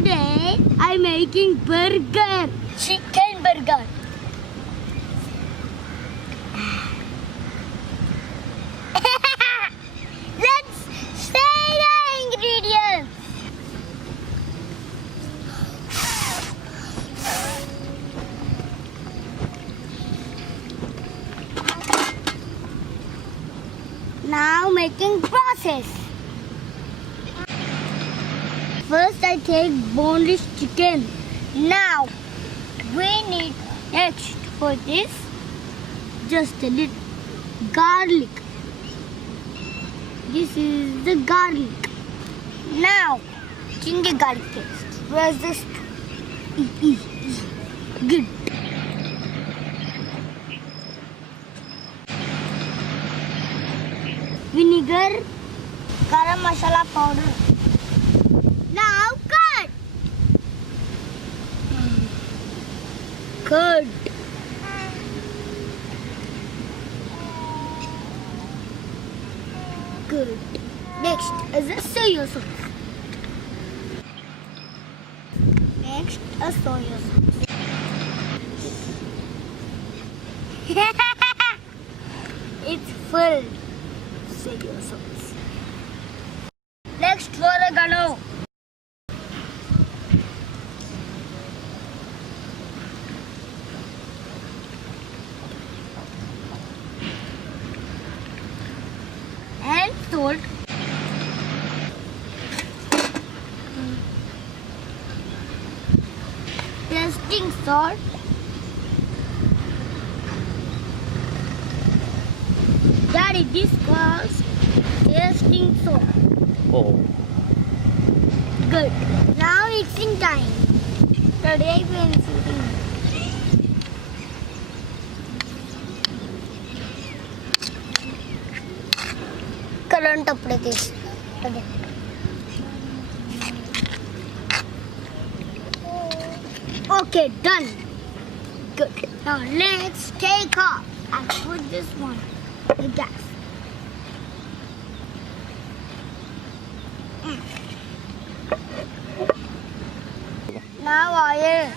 Today I'm making burger, chicken burger. Let's say the ingredients. Now making process. First I take boneless chicken. Now we need next for this just a little garlic. This is the garlic. Now ginger garlic paste. Where's this? Good. Vinegar, garam masala powder. Now curd. Curd. Good. Next is a soy sauce. Next a soy sauce. It's full soy sauce. Next oregano. And salt. Tasting salt. Daddy, this calls tasting salt. Oh. Good. Now mixing time. Today we are mixing. Current application. Okay, done. Good. Now let's take off and put this one on the gas. Now oil.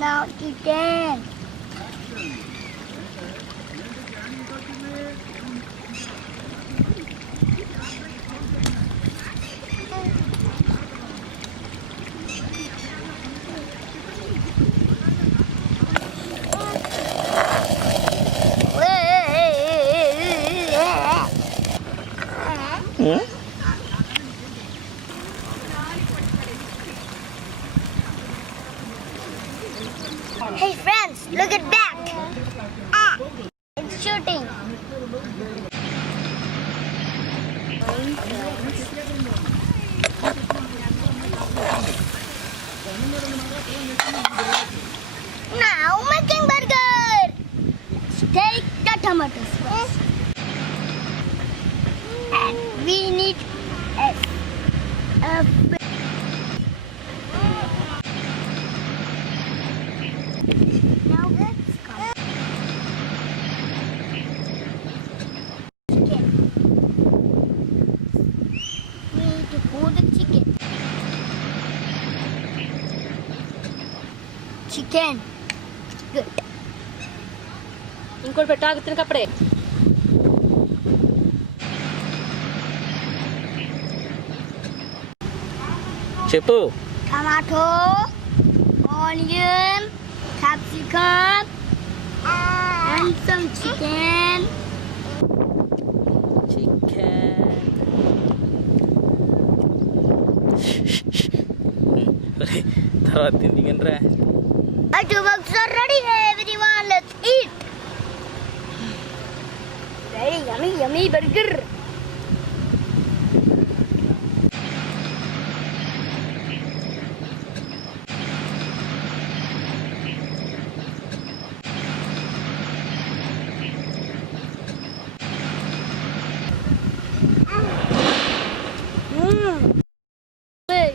Now chicken. Hey friends, look at back. Ah, it's shooting. Now making burger. Let's take the tomatoes first. And we need a now let's come. Chicken. We need to pour the chicken. Chicken. Good. ఇంకోటి పెట్టాగుతున్న కప్పుడే చెప్పు. Tomato, onion, capsicum, and some chicken. తర్వాత తిందిగనరా. Our two bugs are ready, everyone. Let's eat. Very yummy, yummy burger.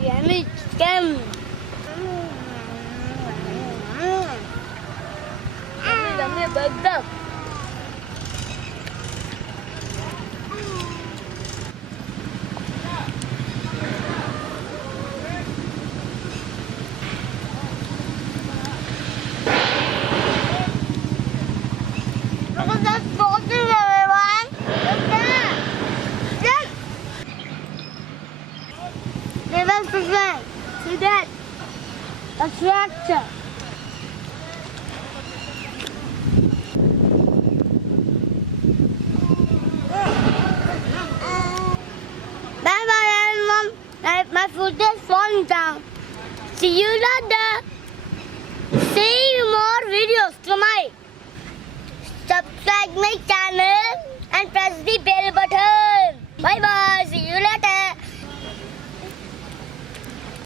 Yummy chicken. Yummy, yummy. Hamburger. Look at that boating, everyone. Look there. Look. Never forget. See that? A tractor. Bye bye, everyone. My foot is falling down. See you later. See more videos tonight. Subscribe my channel and press the bell button. Bye bye. See you later.